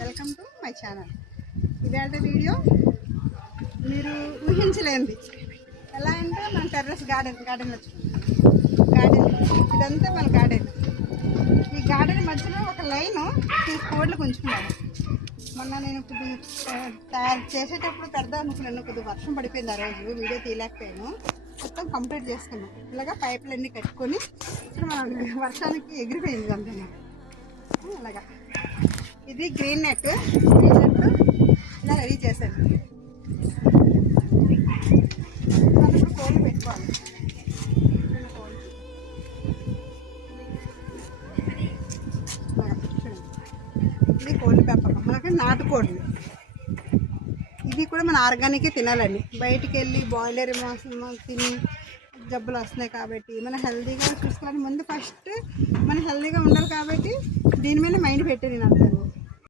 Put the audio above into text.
Welcome to my channel. ఇవాళ video మీరు ఊహించలేంది. ఎలా అంటే మన టెర్రస్ గార్డెన్ వచ్చుకుంటాం. గార్డెన్ ఇదంతా మన గార్డెన్. ఈ గార్డెన్ మధ్యలో ఒక లైన్ కోడ్లకు ఉంచుకున్నాను. మొన్న నేను తయారు చేసేటప్పుడు పెడదాం అనుకున్నాను. కొద్దిగా వర్షం పడిపోయింది ఆ రోజు, వీడియో తీయలేకపోయాను. మొత్తం కంప్లీట్ చేసుకున్నాం. ఇలాగా పైపులన్నీ కట్టుకొని ఇప్పుడు మన వర్షానికి ఎగిరిపోయింది అంతా. అలాగా ఇది గ్రీన్ నెట్ ఇలా రెడీ చేశాను. ఇప్పుడు కోళ్ళు పెట్టుకోవాలి. ఇది కోళ్ళు పెంపకం, మనకి నాటుకోళ్ళు. ఇది కూడా మన ఆర్గానికే తినాలండి. బయటికి వెళ్ళి బాయిలర్ మాంసం తిని జబ్బులు వస్తున్నాయి కాబట్టి మనం హెల్తీగా చూసుకోవాలి. ముందు ఫస్ట్ మనం హెల్తీగా ఉండాలి కాబట్టి దీని మీద మైండ్ పెట్టి నేను అంటాను.